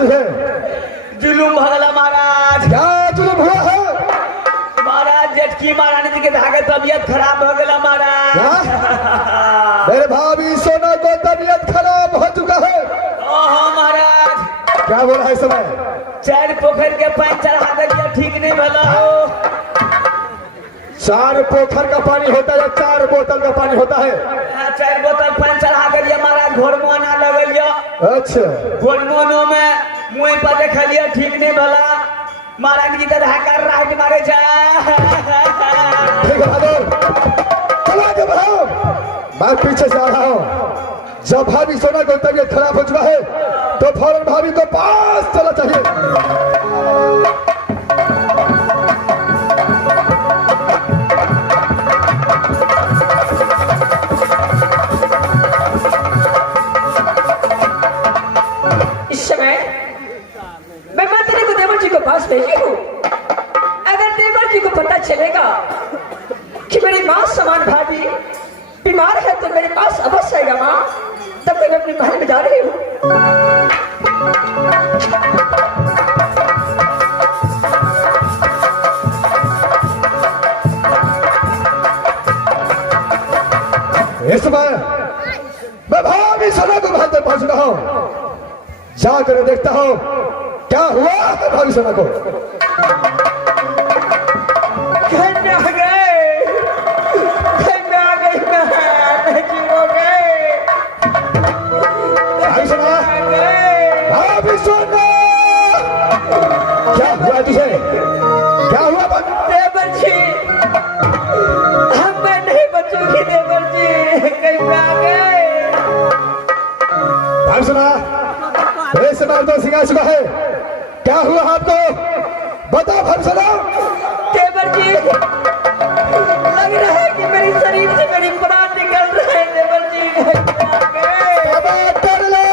तुझे? जुलूम भगला महाराज। क्या जुलूम हुआ है? महाराज जेठकी महारानी जी के धागे तबियत खराब हो गया महाराज। मेरे भाभी सोना को तबियत खराब हो चुका है। ओहो महाराज। क्या बोला है समय? 4 पोखर के पानी चढ़ा दिया, ठीक नहीं भला हो। 4 पोखर का पानी होता है, 4 बोतल का पानी होता है। 4 बोतल पानी चढ़ा दिया महाराज, घोड़मोना लगलियो। अच्छा, घोड़मोनो में मुँह पर देखलिए, ठीक नहीं भला। महाराज जी का धाकर राज मारे ठीक है बहादुर, चलो आगे बढ़ाओ। मैं पीछे से आ रहा हूँ। जब भाभी सोना को तबियत खराब हो चुका है तो फौरन भाभी को पास चला चाहिए। इस समय मैं मंत्री को देवर जी को पास भेजी हूँ। अगर देवर जी को पता चलेगा कि मेरी माँ समान भाभी बीमार है तो मेरे पास अवश्य आएगा माँ। तब मैं अपने महल में जा रही हूँ। इस समय मैं भाभी सोना को महल तक पहुंच रहा हूँ। जाकर देखता हूँ क्या हुआ है भाभी सोना को। घर में आ गए, घर में आ गई मैं जी हो गए। भाभी सोना, भाभी सोना, क्या हुआ तुझे? क्या हुआ भाभी? देवर जी, हम मैं नहीं बचूंगी देवर जी, कहीं पे आ गए। भाभी सोना, इस समय तो सिंगार चुका है, क्या हुआ आपको? बताओ भाभी सोना। देवर जी, लग रहा है कि मेरे शरीर से मेरी प्राण निकल रहे हैं देवर जी। बाबा कर लो।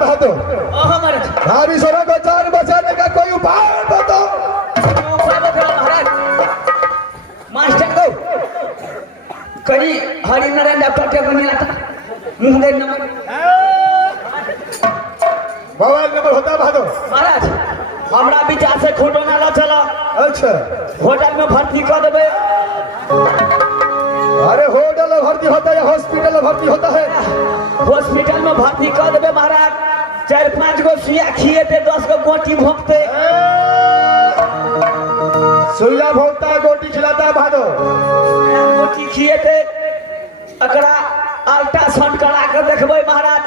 बहादुर, ओहो महाराज। भाभी सोना को जान बचाने का कोई उपाय बताओ। महाराज मास्टर को करी हरिनारायण डॉक्टर के बनी आता मुंह दे नंबर। मोबाइल नंबर होता है बहादुर? महाराज हमरा विचार से खोटो ना ला चला। अच्छा, होटल में भर्ती कर देवे। अरे होटल में भर्ती होता है, हॉस्पिटल में भर्ती होता है। हॉस्पिटल में भर्ती कर देवे महाराज। 4-5 गो सुइया खिएते, 10 गो गोटी भोंकते। सुइया भोंकता है, गोटी खिलाता है बहादुर। गोटी खिएते, अकरा अल्ट्रासाउंड करा कर देखबै महाराज।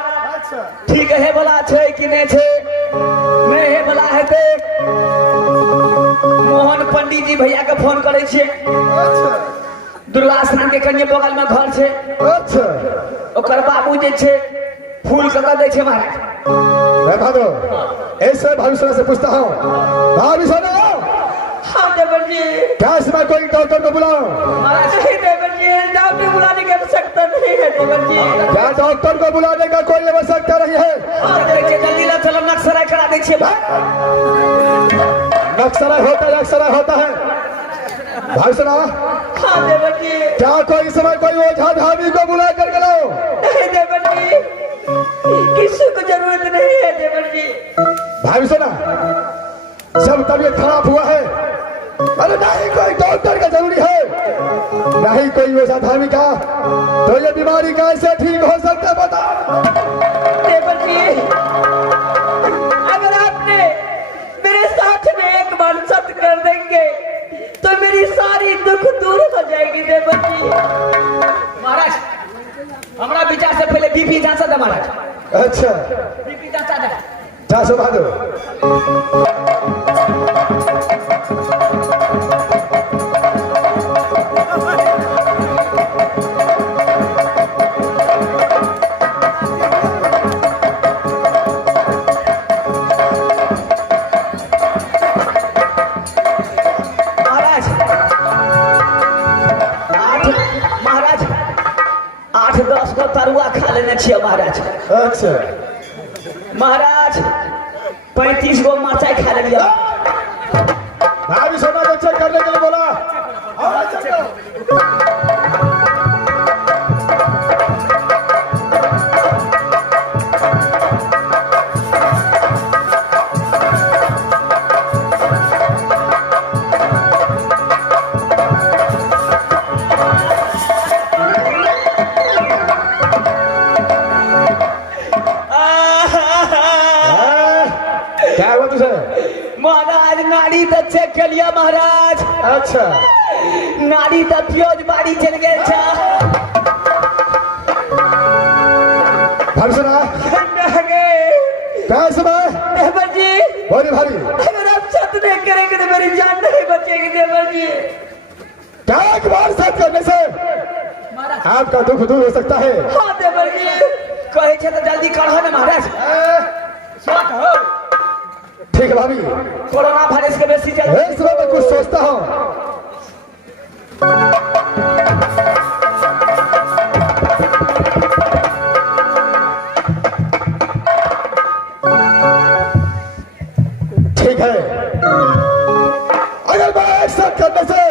ठीक है बोला छै कि नहीं छै, नहीं है बोला हेते। मोहन पंडित जी भैया के फोन करे छियै। दुर्गा स्थान के कन्या बगल में घर छै। अच्छा, ओकर बाबू जे छै फूल कका दै छै महाराज। मैं बहादुर ऐसे भाभी सोना से पूछता हूँ, भाभी सोना हाँ देवर जी। क्या इसमें कोई डॉक्टर को बुलाओ? महाराज नहीं देवर जी, डॉक्टर बुलाने की आवश्यकता नहीं है देवर जी। क्या डॉक्टर को बुलाने का कोई आवश्यकता नहीं है? जल्दी ला चलो, नक्सराय करा दै छियै। नक्सराय होता है, नक्सराय होता है। भाभी सोना, हाँ देवर जी। क्या कोई समय कोई ओझा धामी को बुला करके लाओ? नहीं देवर जी, किसी को जरूरत नहीं है देवर जी। भाभी सोना, जब तबीयत खराब हुआ है, अरे नहीं कोई डॉक्टर का जरूरी है, नहीं कोई ओझा धामी का, तो ये बीमारी कैसे ठीक हो सकता है बताओ? देवर जी, अगर आपने मेरे साथ में एक बार सत्य कर देंगे तो मेरी सारी दुख दूर हो जाएगी देवर जी। महाराज हमरा विचार से पहले बीपी जांचा दे महाराज। अच्छा, बीपी जांचा दे। जा सो बहादुर। तरुआ खा लेने छियै महाराज। अच्छा, महाराज 35 गो मरचाई खा लेलिए। भाभी सोना को चेक करने के लिए बोला। अच्छा नारी तो प्योज बाड़ी चल गए छा भाभी सुना कहाँ से मैं देवर जी बोली भाभी अगर आप सत्य नहीं करेंगे तो मेरी जान नहीं बचेगी देवर जी। क्या एक बार साथ करने से आपका दुख दूर हो सकता है। हाँ देवर जी कहे छे तो जल्दी कढ़ो ना महाराज स्वागत हो ठीक है भाभी कोरोना वायरस के बेसी चल इस समय मैं कुछ सोचता हूँ। ठीक है अगर मैं एक साथ करने से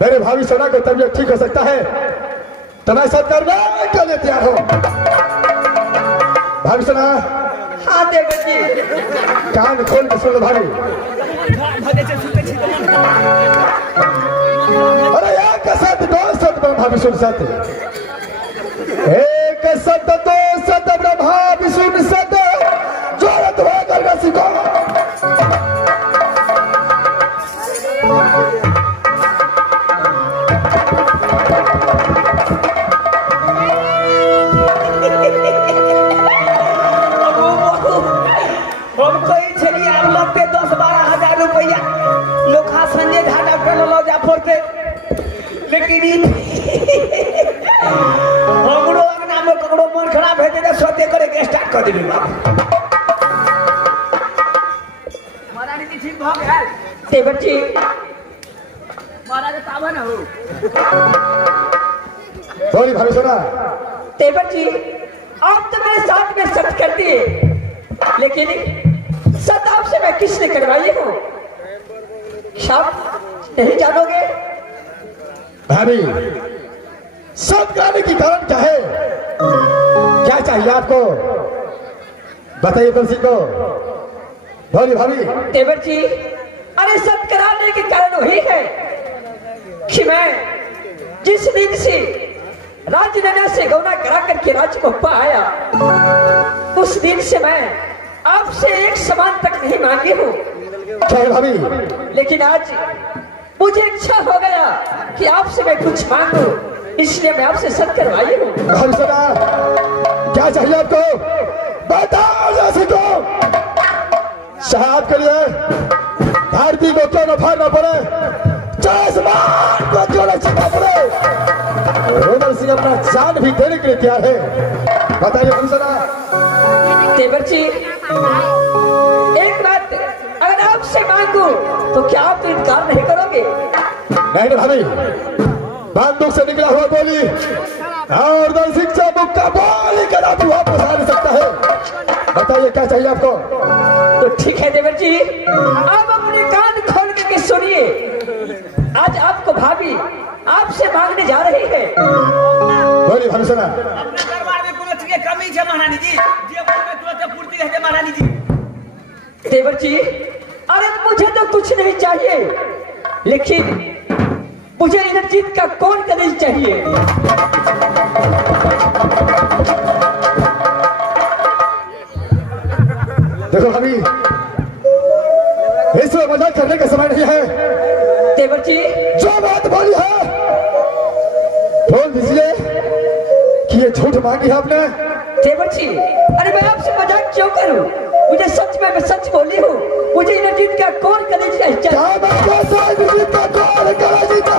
मेरे भाभी सोना को तबीयत ठीक हो सकता है तो मैं सब करने के लिए तैयार हूँ। भाभी सोना हाँ देवर जी कान खोल के सुन लो भाभी। अरे एक सत दो सत ब्रह्मा विष्णु सत एक सत दो सत ब्रह्मा विष्णु सत जोरत हुआ करना सीखो। हम कही छली आप लगते 10-12 हजार रुपया लोखा संजय झा डॉक्टर लो जा पड़ते लेकिन हमरो अंगना में ककरो मन खराब है तो सोते करे के स्टार्ट कर देबी महारानी जी ठीक भ गेल देवर जी महाराज तावा ना हो बोली भाभी सोना देवर जी आप तो मेरे साथ में सत्य कर दिए लेकिन सत्य आपसे मैं किसने करवाई हूँ आप नहीं जानोगे। भाभी सब कराने की कारण क्या है क्या चाहिए आपको बताइए तुलसी को। बोली भाभी देवर जी अरे सब कराने के कारण वही है कि मैं जिस दिन से राजनगर से गौना करा करके राज्य को पाया उस दिन से मैं आपसे एक समान तक नहीं मांगी हूँ क्या है भाभी लेकिन आज मुझे इच्छा हो गया कि आपसे मैं कुछ मांगू इसलिए मैं आपसे सत्य करवाई हूँ। भाभी सोना क्या चाहिए आपको बताओ जैसे को शहाद के लिए धरती को क्यों न फाड़ना पड़े आसमान को क्यों न छूना पड़े रोदन सिंह अपना जान भी देने के लिए तैयार है। बताइए भाभी सोना। देवर जी एक बात अगर आपसे मांगू तो क्या आप तो इनकार नहीं करोगे। नहीं भाभी बंदूक से निकला हुआ गोली और दल शिक्षा बुक का बोली कर आप वापस आ नहीं सकता है। बताइए क्या चाहिए आपको। तो ठीक है देवर जी आप अपने कान खोल करके सुनिए आज आपको भाभी आपसे मांगने जा रही है। बोली भाभी सोना। अपने दरबार में कुछ के कमी है महारानी जी जे में तुरंत पूर्ति रहते महारानी जी। देवर जी अरे मुझे तो कुछ नहीं चाहिए लेकिन मुझे इंद्रजीत का कौन कदम चाहिए। देखो भाभी इसमें मजाक करने का समय नहीं है। देवर जी जो बात बोली है बोल दीजिए कि ये झूठ मांगी है आपने। देवर जी अरे मैं आपसे मजाक क्यों करूं मुझे सच में मैं सच बोली हूँ मुझे इंद्रजीत का कौन कदम चाहिए। क्या बात है इंद्रजीत का कौन करेगी का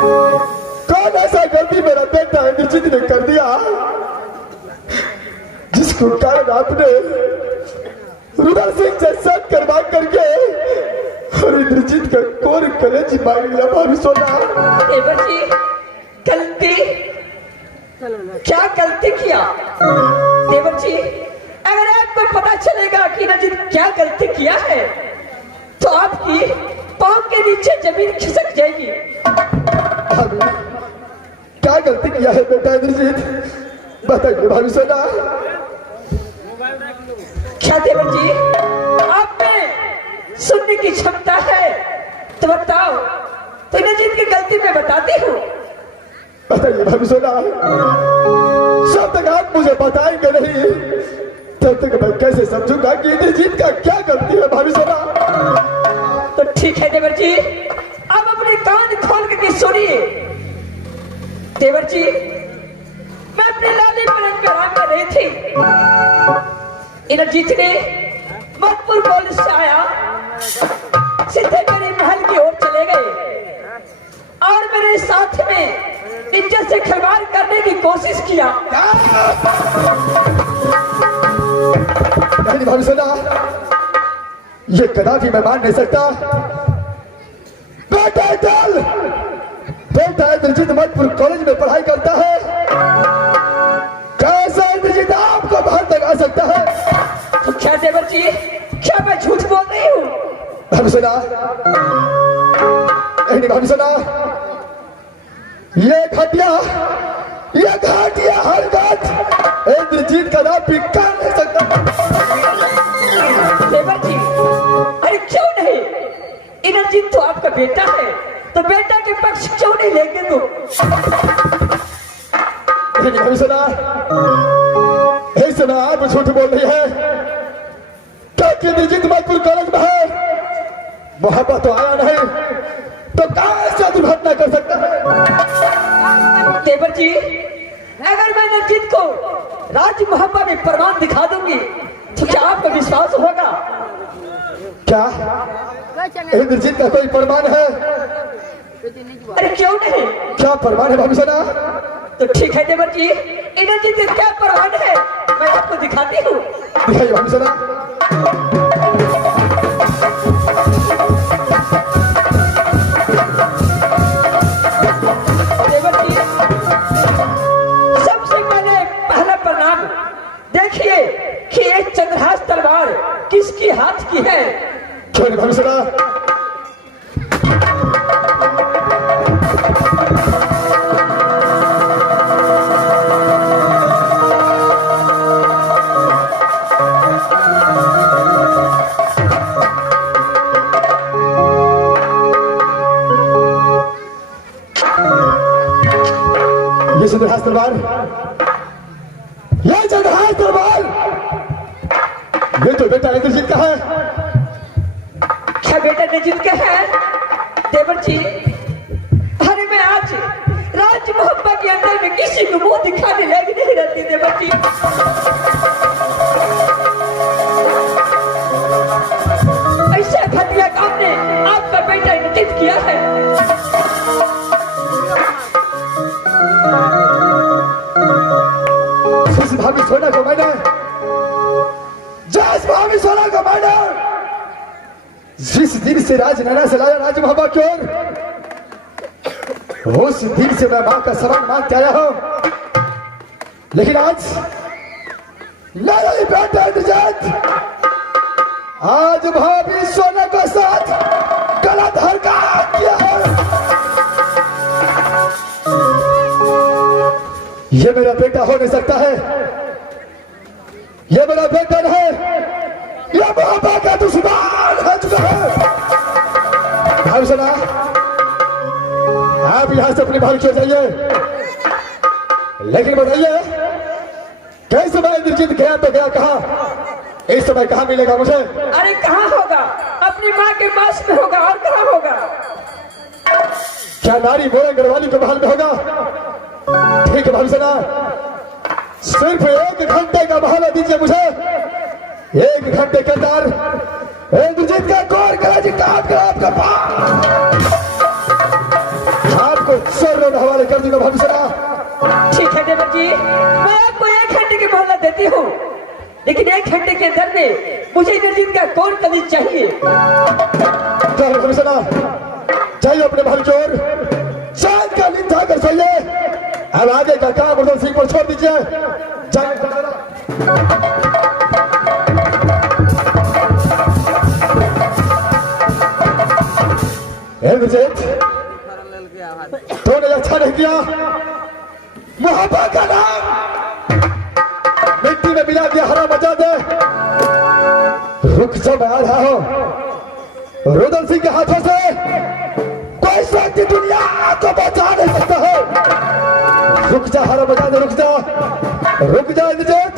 कौन ऐसा गलती मेरा बेटा इंद्रजीत ने कर दिया जिसको कारण आपने रुद्र सिंह से शक करवा करके और इंद्रजीत का कोर कलेजी मार लिया भाभी सोना। देवर जी गलती क्या गलती किया देवर जी? अगर आपको पता चलेगा कि इंद्रजीत क्या गलती किया है तो आपकी पांव के नीचे जमीन खिसक जाएगी। भाभी क्या गलती किया है बेटा इंद्रजीत बताइए भाभी सोना। क्या देवर जी आप में सुनने की क्षमता है तो बताओ, तो इंद्रजीत की गलती मैं बताती हूँ। बताइए भाभी सोना। जब तक आप मुझे बताएंगे नहीं तब तक मैं कैसे समझूंगा कि इंद्रजीत का क्या गलती है भाभी सोना। तो ठीक है देवर जी, अब अपने कान खोल के सुनिए। देवर जी मैं अपनी लाली पलंग पर आराम कर रही थी, इंद्रजीत ने मधुपुर कॉलेज से आया, सीधे मेरे महल की ओर चले गए और मेरे साथ में इज्जत से खिलवाड़ करने की कोशिश किया। नहीं भाभी सोना, ये कदापि मैं मान नहीं सकता। बेटा चल, बेटा इंद्रजीत मधुपुर कॉलेज में पढ़ाई करता है, कैसा इंद्रजीत आपको बाहर तक आ सकता है? तो क्या देवर जी क्या मैं झूठ बोल रही हूँ? भाभी सोना, नहीं भाभी सोना, ये घटिया हरकत इंद्रजीत कदापि कर नहीं सकता। देवर जी अरे क्यों नहीं, इंद्रजीत तो आपका बेटा है, तो बेटा के पक्ष क्यों नहीं लेंगे तुम? भाभी सोना, हे सोना आप झूठ बोल रही है क्योंकि इंद्रजीत मधुपुर कॉलेज में है, वहां पर तो आया नहीं तो कैसे दुर्घटना कर सकता है? देवर जी अगर मैं इंद्रजीत को राज मोहब्बत में प्रमाण दिखा दूंगी तो क्या आपको विश्वास होगा? क्या इंद्रजीत का कोई प्रमाण है? अरे क्यों नहीं? क्या प्रमाण है भाभी सोना? तो ठीक है देवर जी, इंद्रजीत का क्या प्रमाण है मैं आपको दिखाती हूँ। दिखाइए भाभी सोना। देवर जी सबसे पहले पहला परिणाम देखिए कि ये चंद्रहास तलवार किसकी हाथ की है। क्यों नहीं भाभी सोना? ये चंद्रहास तलवार, ये चंद्रहास तलवार, ये तो बेटा इंद्रजीत का है। क्या बेटा इंद्रजीत का है? देवर जी अरे मैं आज राज मोहब्बत के अंदर में किसी को मुंह दिखाने लायक नहीं रहती देवर जी। ऐसा घटिया काम ने आपका बेटा इंद्रजीत किया है। जिस भाभी सोना को मैंने जिस दिन से राजनैना से लाया राज मोहब्बत की ओर, उस दिन से मैं मां का सवाल मांगते आया हूं, लेकिन आज मेरा ही बेटा इंद्रजीत आज भाभी सोना के साथ गलत हरकत किया है। ये मेरा बेटा हो नहीं सकता है, ये मेरा बेटा नहीं, ये बाबा का दुश्मन है चुका है। भाई सुना, आप यहां से अपनी भाई क्यों जाइए, लेकिन बताइए कैसे मैं इंद्रजीत गया तो गया कहां, इस समय कहां मिलेगा मुझे? अरे कहां होगा, अपनी माँ के पास में होगा, और कहां होगा? क्या नारी मोरे गढ़वाली के महल में होगा? ठीक है भाई सुना, सिर्फ 1 घंटे का बहाना दीजिए मुझे, 1 घंटे के अंदर इंद्रजीत का कोर कलेजी काट कर आपका आपको हवाले कर दूंगा भविष्य। ठीक है देवर जी, मैं आपको 1 घंटे की मोहलत देती हूँ, लेकिन 1 घंटे के अंदर में मुझे इंद्रजीत का कोर कलीज चाहिए। भविष्य चाहिए अपने भाई की ओर, शायद का नींद था कर सोइए। अब आगे का काम उधर सिंह पर छोड़ दीजिए। इंद्रजीत, तूने अच्छा नहीं किया। मोहब्बत का नाम मिट्टी में मिला दिया, हरा मचा दे। रुक जा, मैं आ रहा हूं। रुदल सिंह के हाथों से कोई शक्ति दुनिया को बचा नहीं सकता है। रुक जा, हरा मचा दे, रुक जा इंद्रजीत।